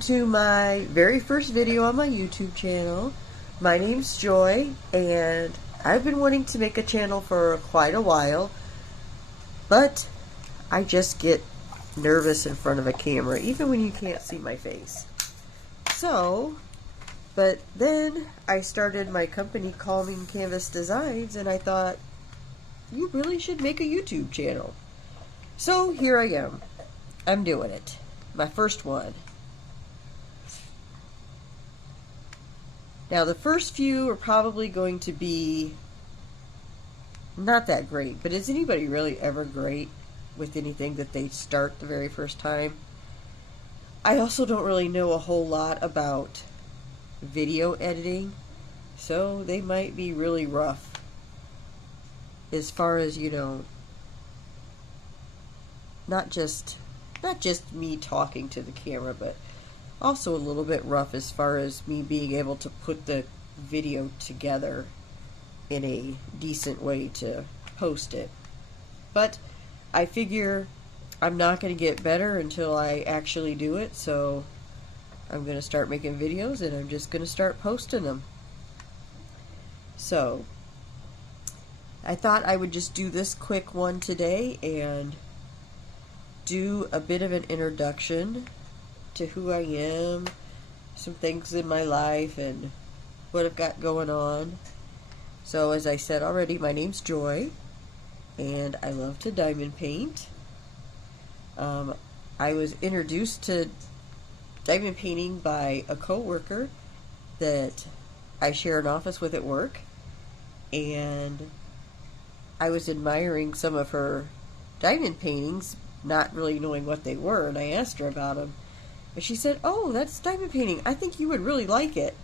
to my very first video on my YouTube channel. My name's Joy, and I've been wanting to make a channel for quite a while, but I just get nervous in front of a camera, even when you can't see my face. But then I started my company, Calming Canvas Designs, and I thought, you really should make a YouTube channel. So here I am. I'm doing it. My first one. Now the first few are probably going to be not that great, but is anybody really ever great with anything that they start the very first time? I also don't really know a whole lot about video editing, so they might be really rough as far as, you know, not just me talking to the camera, but also a little bit rough as far as me being able to put the video together in a decent way to post it. But I figure I'm not going to get better until I actually do it, so I'm going to start making videos and I'm just going to start posting them. So I thought I would just do this quick one today and do a bit of an introduction to who I am, some things in my life, and what I've got going on. So as I said already, my name's Joy, and I love to diamond paint. I was introduced to diamond painting by a co-worker that I share an office with at work, and I was admiring some of her diamond paintings, not really knowing what they were, and I asked her about them. And she said, "Oh, that's diamond painting. I think you would really like it."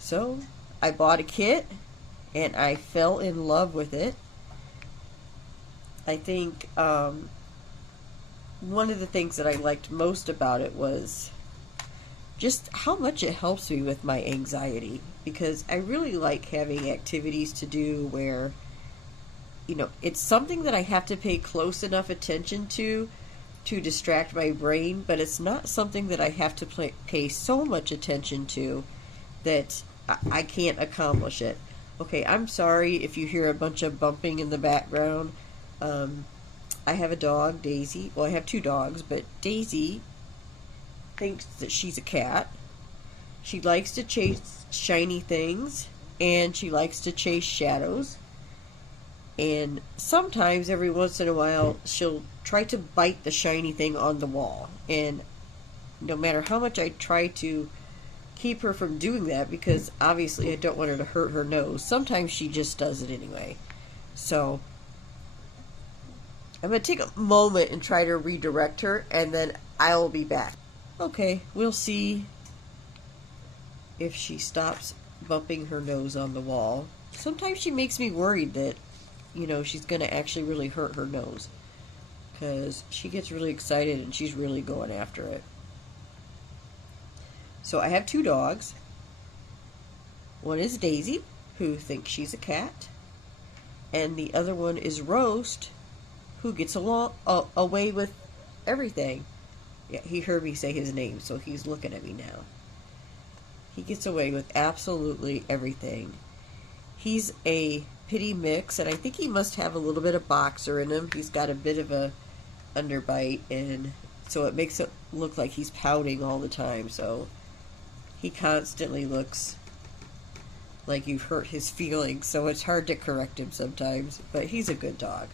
So I bought a kit and I fell in love with it. I think one of the things that I liked most about it was just how much it helps me with my anxiety, because I really like having activities to do where, you know, it's something that I have to pay close enough attention to distract my brain, but it's not something that I have to pay so much attention to that I can't accomplish it. Okay, I'm sorry if you hear a bunch of bumping in the background. I have a dog, Daisy. Well, I have two dogs, but Daisy thinks that she's a cat. She likes to chase shiny things, and she likes to chase shadows. And sometimes, every once in a while, she'll try to bite the shiny thing on the wall. And no matter how much I try to keep her from doing that, because obviously I don't want her to hurt her nose, sometimes she just does it anyway. So I'm going to take a moment and try to redirect her, and then I'll be back. Okay, we'll see if she stops bumping her nose on the wall. Sometimes she makes me worried that, you know, she's going to actually really hurt her nose, because she gets really excited and she's really going after it. So I have two dogs. One is Daisy, who thinks she's a cat, and the other one is Roast, who gets away with everything. Yeah, he heard me say his name, so he's looking at me now. He gets away with absolutely everything. He's a pity mix, and I think he must have a little bit of boxer in him. He's got a bit of a underbite, and so it makes it look like he's pouting all the time. So he constantly looks like you've hurt his feelings, so it's hard to correct him sometimes, but he's a good dog.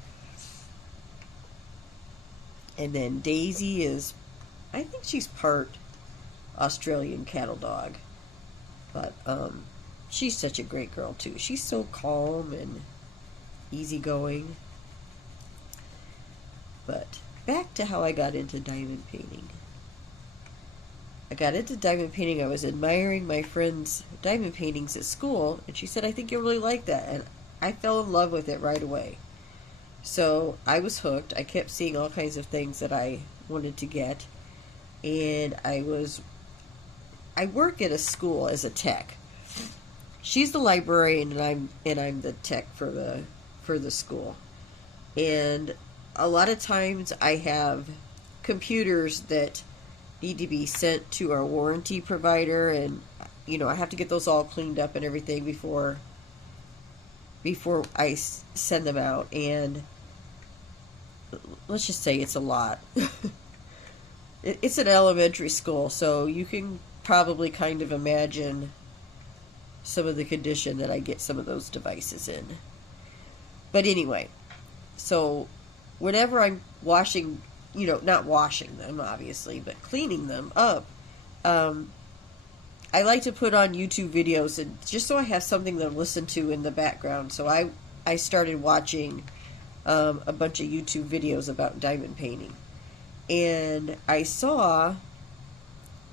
And then Daisy is, I think she's part Australian cattle dog, but she's such a great girl too. She's so calm and easygoing. But back to how I got into diamond painting. I got into diamond painting. I was admiring my friend's diamond paintings at school, and she said, "I think you'll really like that." And I fell in love with it right away. So I was hooked. I kept seeing all kinds of things that I wanted to get. And I work at a school as a tech. She's the librarian, and I'm the tech for the school. And a lot of times I have computers that need to be sent to our warranty provider, and I have to get those all cleaned up and everything before I send them out. And let's just say it's a lot. It's an elementary school, so you can probably kind of imagine some of the condition that I get some of those devices in. But anyway, so whenever I'm washing, not washing them obviously, but cleaning them up, I like to put on YouTube videos, and just so I have something to listen to in the background. So I started watching a bunch of YouTube videos about diamond painting, and I saw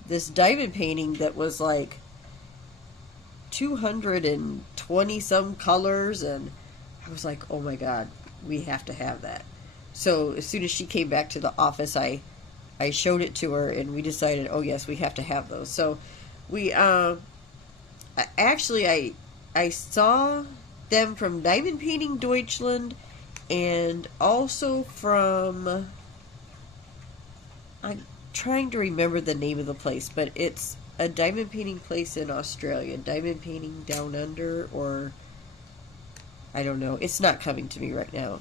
this diamond painting that was like 220 some colors, and I was like, oh my god, we have to have that. So as soon as she came back to the office, I showed it to her, and we decided, oh yes, we have to have those. So we actually I saw them from Diamond Painting Deutschland, and also from, I'm trying to remember the name of the place, but it's a diamond painting place in Australia. Diamond Painting Down Under, or I don't know. It's not coming to me right now.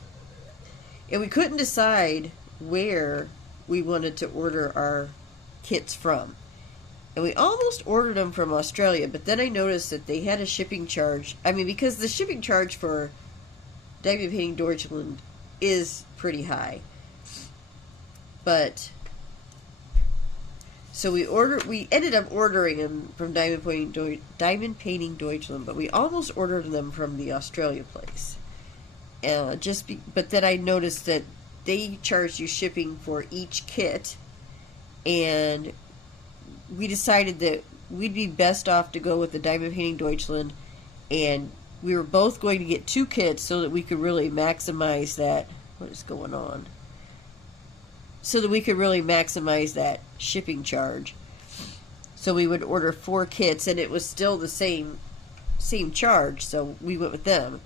And we couldn't decide where we wanted to order our kits from. And we almost ordered them from Australia, but then I noticed that they had a shipping charge. I mean, because the shipping charge for Diamond Painting Deutschland is pretty high. But so we ended up ordering them from Diamond Painting Deutschland, but we almost ordered them from the Australia place. But then I noticed that they charged you shipping for each kit, and we decided that we'd be best off to go with the Diamond Painting Deutschland, and we were both going to get 2 kits so that we could really maximize that. What is going on? So that we could really maximize that shipping charge. So we would order 4 kits, and it was still the same charge, so we went with them.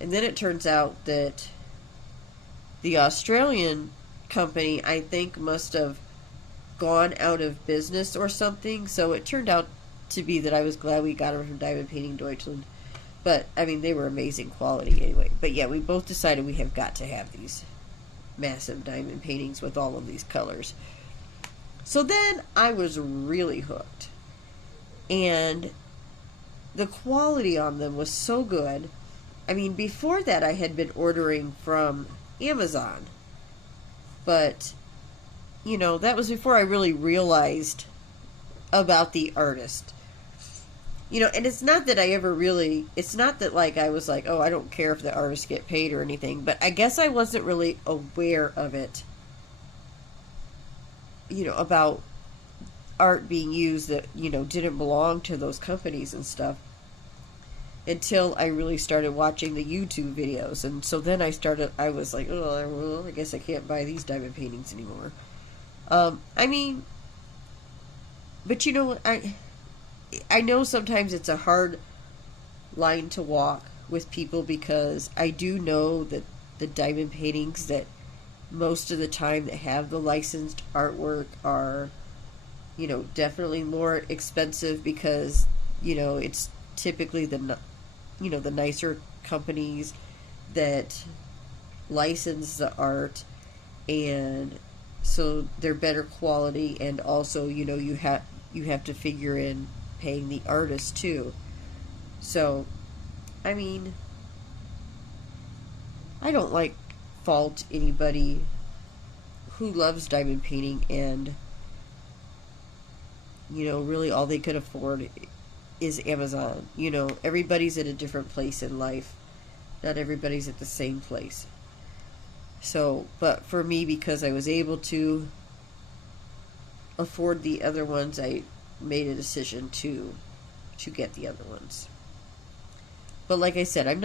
And then it turns out that the Australian company, I think, must have gone out of business or something. So it turned out to be that I was glad we got them from Diamond Painting Deutschland. But, I mean, they were amazing quality anyway. But yeah, we both decided we have got to have these massive diamond paintings with all of these colors. So then I was really hooked. And the quality on them was so good. I mean, before that I had been ordering from Amazon. But, that was before I really realized about the artist. And it's not that it's not that like I was like, oh, I don't care if the artists get paid or anything, but I guess I wasn't really aware of it, about art being used that, didn't belong to those companies and stuff, until I really started watching the YouTube videos. And so then I was like, oh, well, I guess I can't buy these diamond paintings anymore. I mean, but I know sometimes it's a hard line to walk with people, because I do know that the diamond paintings that most of the time that have the licensed artwork are, definitely more expensive, because, it's typically the nicer companies that license the art, and so they're better quality, and also, you have to figure in paying the artist too. So, I mean, I don't fault anybody who loves diamond painting, and really all they could afford is Amazon. Everybody's at a different place in life. Not everybody's at the same place. So, but for me, because I was able to afford the other ones, I made a decision to get the other ones. But like I said, I'm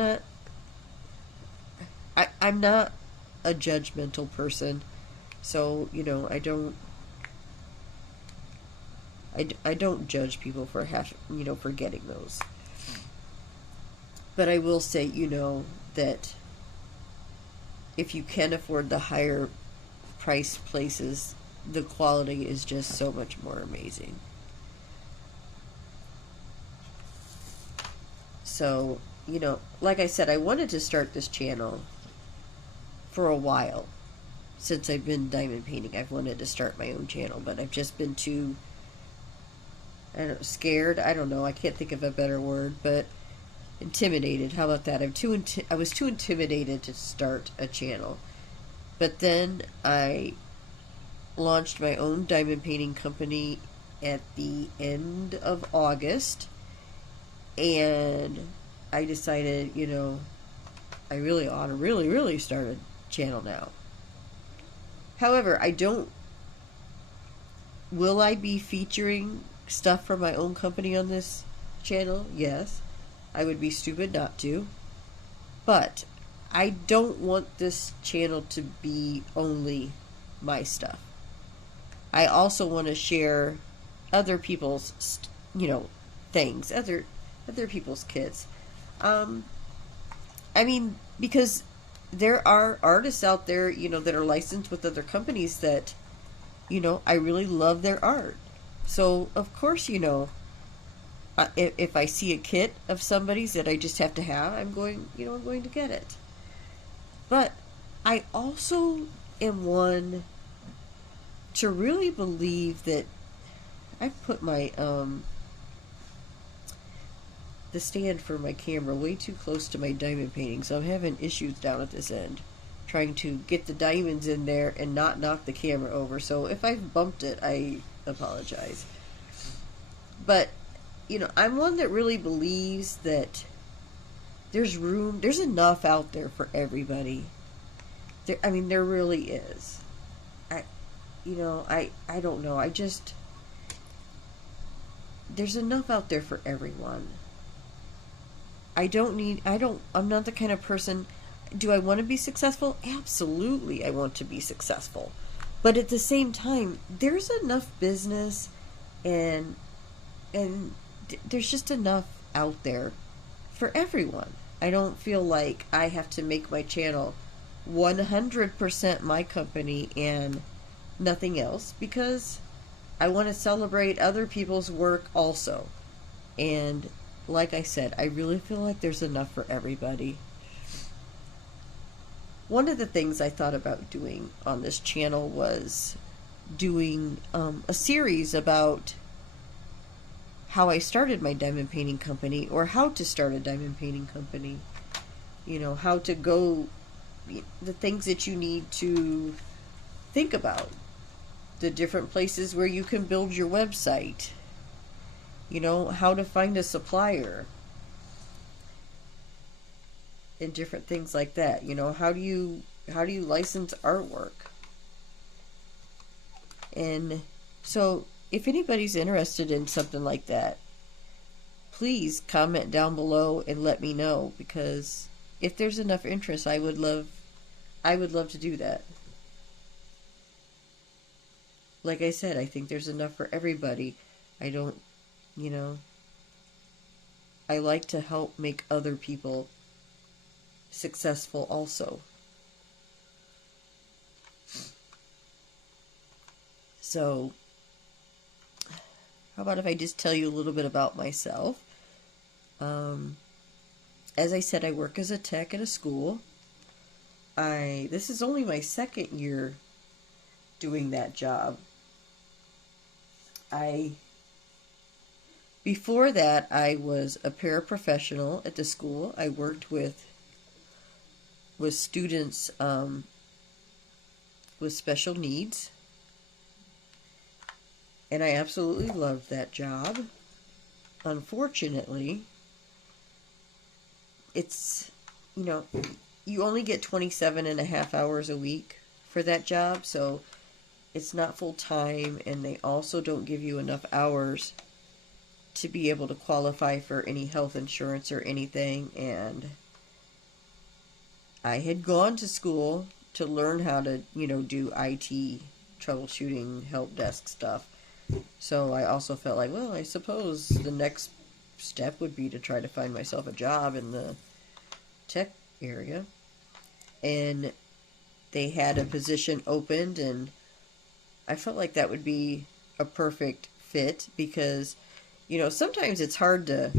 not a judgmental person, so I don't judge people for for getting those. But I will say, that if you can afford the higher price places, the quality is just so much more amazing. So, like I said, I wanted to start this channel for a while. Since I've been diamond painting, I've wanted to start my own channel, but I've just been too, I don't know, scared. I don't know. I can't think of a better word, but intimidated. How about that? I was too intimidated to start a channel. But then I launched my own diamond painting company at the end of August, and I decided, I really ought to really start a channel now. However, will I be featuring stuff from my own company on this channel? Yes. I would be stupid not to. But I don't want this channel to be only my stuff. I also want to share other people's, things, other people's kits. I mean, because there are artists out there, that are licensed with other companies that, I really love their art. So, of course, if I see a kit of somebody's that I just have to have, I'm going to get it. But I also am one to really believe that I put my the stand for my camera way too close to my diamond painting, so I'm having issues down at this end trying to get the diamonds in there and not knock the camera over. So if I've bumped it, I apologize. But I'm one that really believes that there's enough out there for everybody. There really is. I don't know. There's enough out there for everyone. I'm not the kind of person, do I want to be successful? Absolutely, I want to be successful. But at the same time, there's enough business and there's just enough out there for everyone. I don't feel like I have to make my channel 100% my company and nothing else, because I want to celebrate other people's work also. And like I said, I really feel like there's enough for everybody. One of the things I thought about doing on this channel was doing a series about how I started my diamond painting company, or how to start a diamond painting company. How to go, the things that you need to think about, the different places where you can build your website, how to find a supplier, and different things like that. How do you license artwork? And so if anybody's interested in something like that, please comment down below and let me know, because if there's enough interest, I would love to do that. Like I said, I think there's enough for everybody. I don't, I like to help make other people successful also. So, how about if I just tell you a little bit about myself? As I said, I work as a tech at a school. This is only my second year doing that job. Before that, I was a paraprofessional at the school. I worked with students with special needs, and I absolutely loved that job. Unfortunately, it's, you only get 27.5 hours a week for that job, so it's not full time, and they also don't give you enough hours to be able to qualify for any health insurance or anything. And I had gone to school to learn how to, do IT troubleshooting, help desk stuff. So I also felt like, well, I suppose the next step would be to try to find myself a job in the tech area. And they had a position opened, and I felt like that would be a perfect fit because, sometimes it's hard to.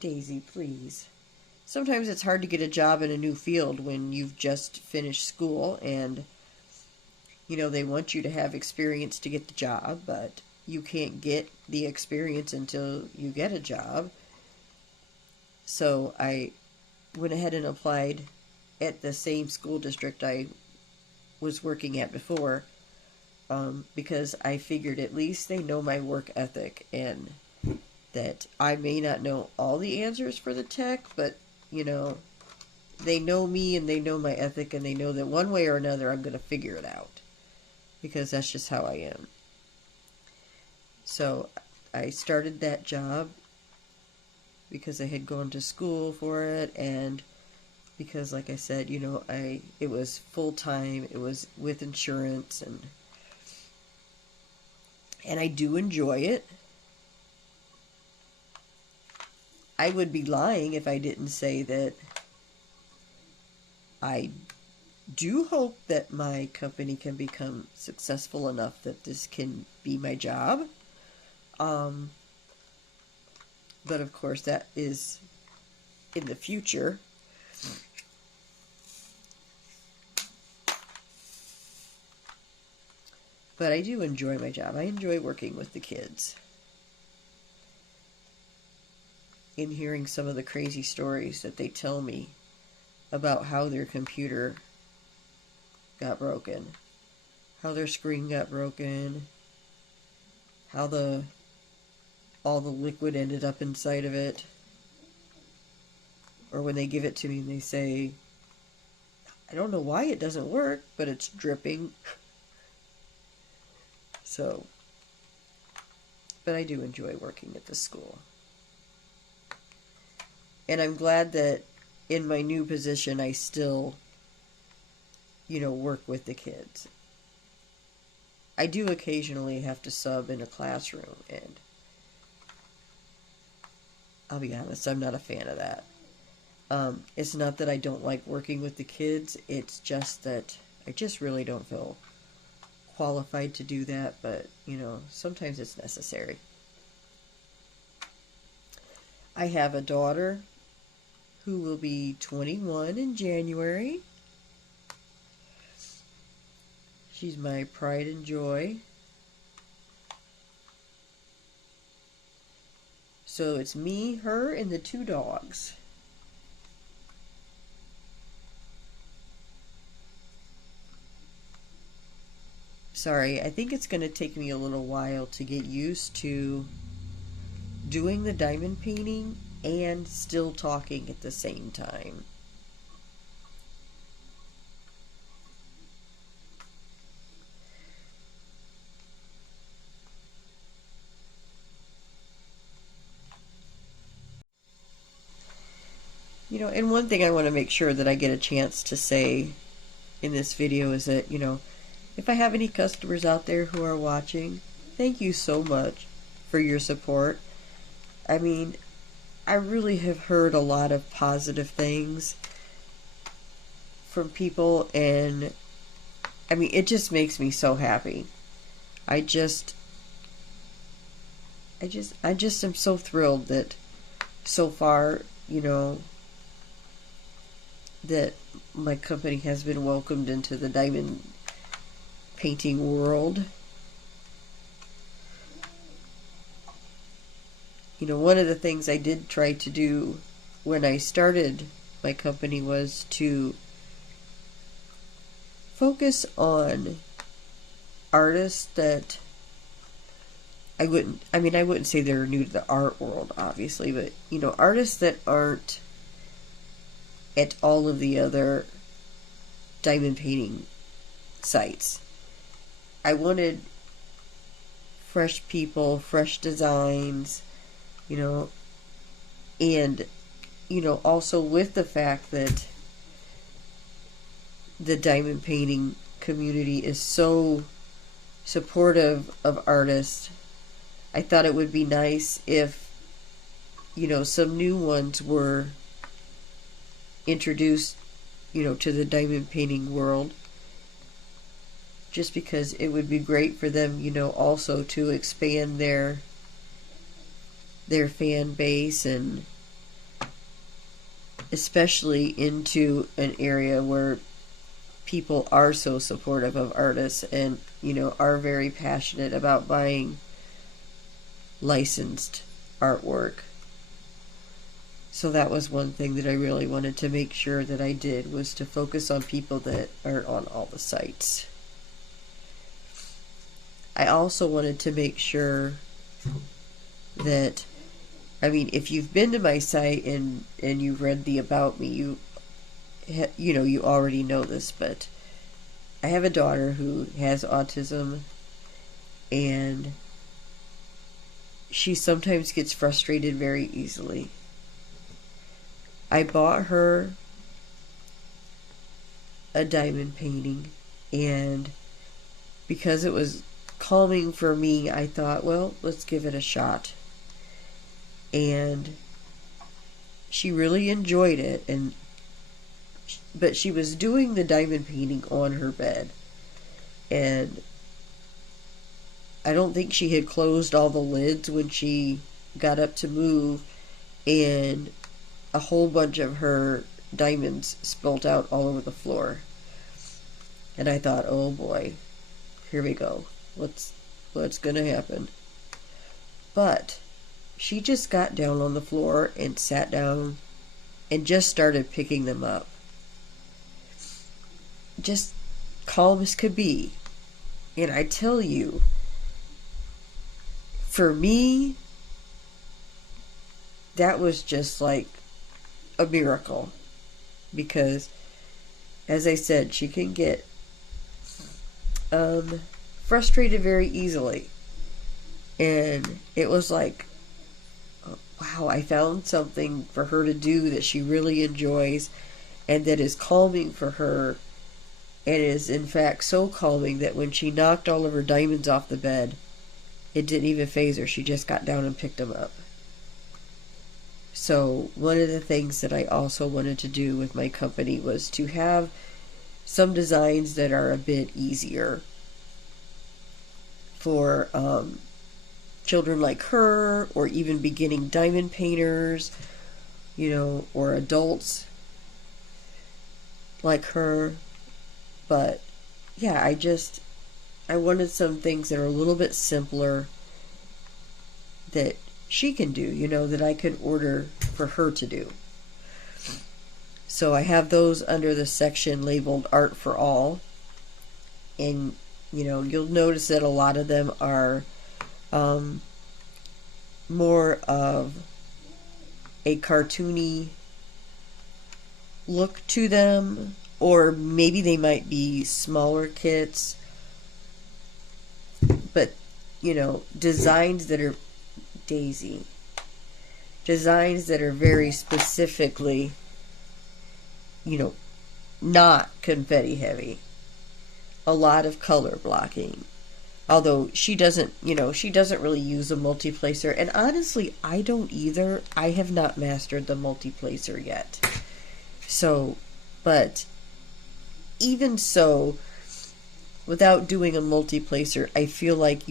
Daisy, please. Sometimes it's hard to get a job in a new field when you've just finished school and, they want you to have experience to get the job, but you can't get the experience until you get a job. So I went ahead and applied at the same school district I was working at before, because I figured at least they know my work ethic and that I may not know all the answers for the tech, but, they know me and they know my ethic and they know that one way or another I'm going to figure it out because that's just how I am. So I started that job because I had gone to school for it, and because, like I said, it was full time, it was with insurance, and I do enjoy it. I would be lying if I didn't say that I do hope that my company can become successful enough that this can be my job. But of course, that is in the future. But I do enjoy my job. I enjoy working with the kids and hearing some of the crazy stories that they tell me about how their computer got broken, how their screen got broken, how all the liquid ended up inside of it. Or when they give it to me and they say, I don't know why it doesn't work, but it's dripping. So, but I do enjoy working at this school. And I'm glad that in my new position I still, work with the kids. I do occasionally have to sub in a classroom, and I'll be honest, I'm not a fan of that. It's not that I don't like working with the kids, it's just that I just really don't feel qualified to do that, but, sometimes it's necessary. I have a daughter who will be 21 in January. She's my pride and joy. So it's me, her, and the 2 dogs. Sorry, I think it's going to take me a little while to get used to doing the diamond painting and still talking at the same time. And one thing I want to make sure that I get a chance to say in this video is that, if I have any customers out there who are watching, thank you so much for your support. I mean, I really have heard a lot of positive things from people, and I mean, it just makes me so happy. I just am so thrilled that so far, that my company has been welcomed into the diamond painting world. One of the things I did try to do when I started my company was to focus on artists that I wouldn't say they're new to the art world, obviously, but, artists that aren't at all of the other diamond painting sites. I wanted fresh people, fresh designs, and, also with the fact that the diamond painting community is so supportive of artists, I thought it would be nice if, some new ones were introduced, to the diamond painting world, just because it would be great for them, also to expand their fan base, and especially into an area where people are so supportive of artists and are very passionate about buying licensed artwork. So that was one thing that I really wanted to make sure that I did, was to focus on people that aren't on all the sites. I also wanted to make sure that, if you've been to my site and you've read the About Me, you already know this, but I have a daughter who has autism, and she sometimes gets frustrated very easily. I bought her a diamond painting, and because it was calming for me, I thought, well, let's give it a shot. And she really enjoyed it, but she was doing the diamond painting on her bed, and I don't think she had closed all the lids when she got up to move, and a whole bunch of her diamonds spilt out all over the floor. And I thought, oh boy, here we go. What's gonna happen? But she just got down on the floor and sat down and just started picking them up. Just calm as could be. And I tell you, for me, that was just like a miracle, because as I said, she can get frustrated very easily, and it was like, wow, I found something for her to do that she really enjoys and that is calming for her, and is in fact so calming that when she knocked all of her diamonds off the bed, it didn't even faze her. She just got down and picked them up. So one of the things that I also wanted to do with my company was to have some designs that are a bit easier for children like her, or even beginning diamond painters, or adults like her. But yeah, I wanted some things that are a little bit simpler that she can do, that I could order for her to do. So I have those under the section labeled Art for All. And, you'll notice that a lot of them are more of a cartoony look to them, or maybe they might be smaller kits, but designs that are designs that are very specifically not confetti heavy, a lot of color blocking. Although she doesn't really use a multiplacer, and honestly, I don't either. I have not mastered the multiplacer yet. So, but even so, without doing a multiplacer, I feel like,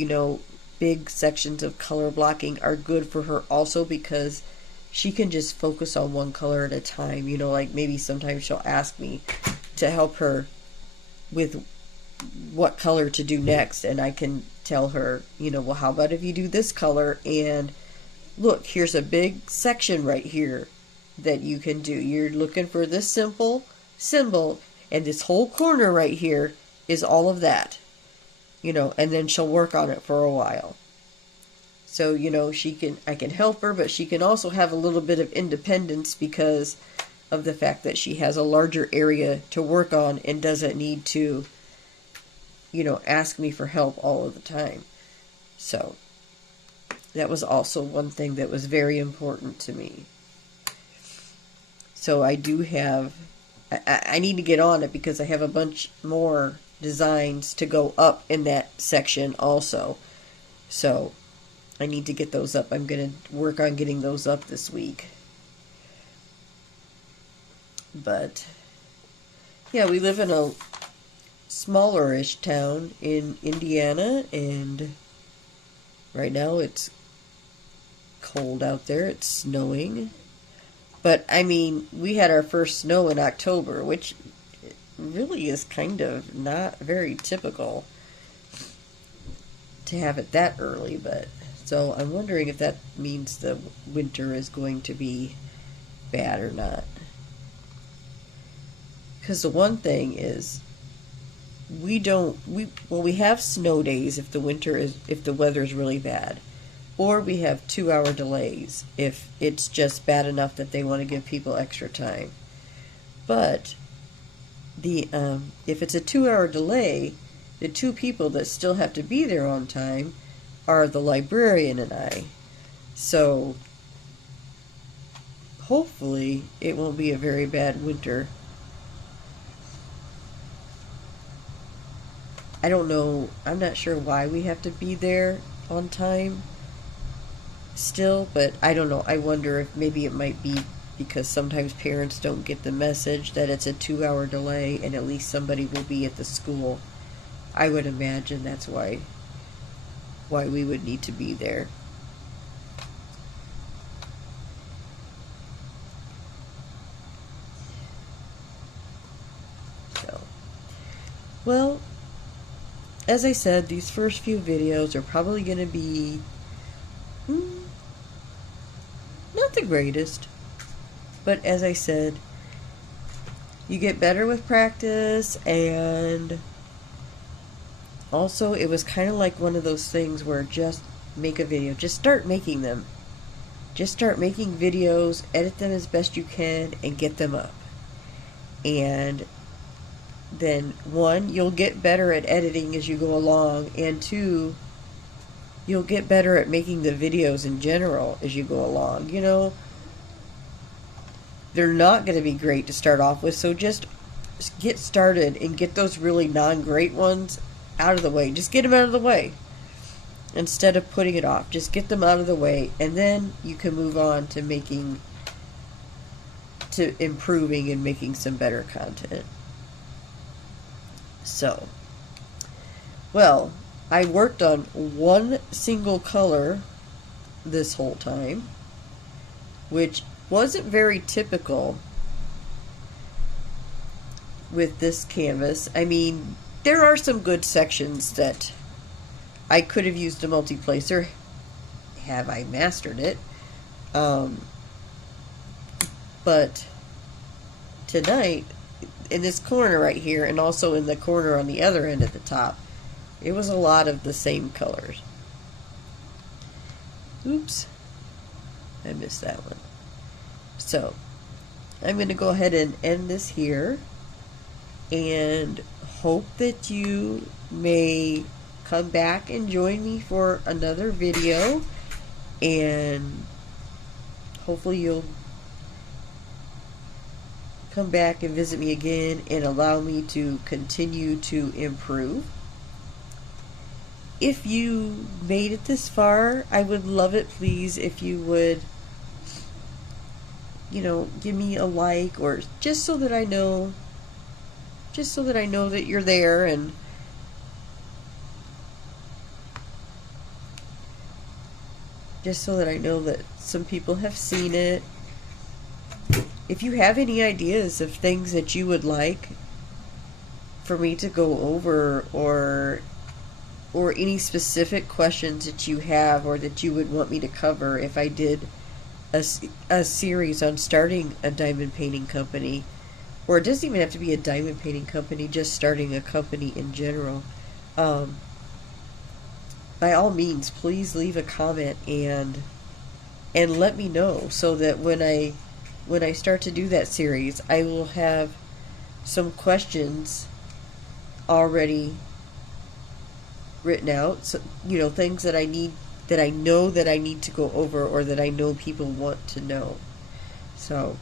big sections of color blocking are good for her also, because she can just focus on one color at a time. Like maybe sometimes she'll ask me to help her with what color to do next, and I can tell her, well, how about if you do this color, and look, here's a big section right here that you can do. You're looking for this simple symbol, and this whole corner right here is all of that, and then she'll work on it for a while. So, I can help her, but she can also have a little bit of independence because of the fact that she has a larger area to work on and doesn't need to ask me for help all of the time. So that was also one thing that was very important to me. So I do have, I need to get on it, because I have a bunch more designs to go up in that section also. So I need to get those up. I'm going to work on getting those up this week. But yeah, we live in smallerish town in Indiana, and right now it's cold out there. It's snowing. But I mean, we had our first snow in October, which really is kind of not very typical to have it that early, but so I'm wondering if that means the winter is going to be bad or not. Because the one thing is we have snow days if the weather is really bad, or we have 2 hour delays if it's just bad enough that they want to give people extra time. But the if it's a 2 hour delay, the two people that still have to be there on time are the librarian and I. So hopefully it won't be a very bad winter. I don't know, I'm not sure why we have to be there on time still, but I don't know. I wonder if maybe it might be because sometimes parents don't get the message that it's a 2 hour delay and at least somebody will be at the school. I would imagine that's why we would need to be there. So, well, as I said, these first few videos are probably going to be not the greatest, but as I said, you get better with practice, and also it was kind of like one of those things where just make a video, just start making them. Just start making videos, edit them as best you can, and get them up. And then, one, you'll get better at editing as you go along, and two, you'll get better at making the videos in general as you go along. You know, they're not going to be great to start off with, so just get started and get those really non-great ones out of the way. Just get them out of the way instead of putting it off. Just get them out of the way, and then you can move on to improving and making some better content. So, well, I worked on one single color this whole time, which wasn't very typical with this canvas. I mean, there are some good sections that I could have used a multi-placer. Have I mastered it? But tonight, in this corner right here, and also in the corner on the other end at the top, it was a lot of the same colors. Oops, I missed that one. So, I'm going to go ahead and end this here, and hope that you may come back and join me for another video, and hopefully you'll come back and visit me again and allow me to continue to improve. If you made it this far, I would love it, please, if you would, give me a like, or just so that I know that you're there, and just so that I know that some people have seen it. If you have any ideas of things that you would like for me to go over, or any specific questions that you have or that you would want me to cover if I did a series on starting a diamond painting company, or it doesn't even have to be a diamond painting company, just starting a company in general, by all means, please leave a comment and let me know, so that when I start to do that series, I will have some questions already written out. So, things that I know that I need to go over, or that I know people want to know. So,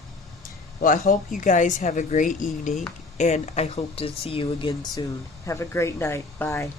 well, I hope you guys have a great evening, and I hope to see you again soon. Have a great night. Bye.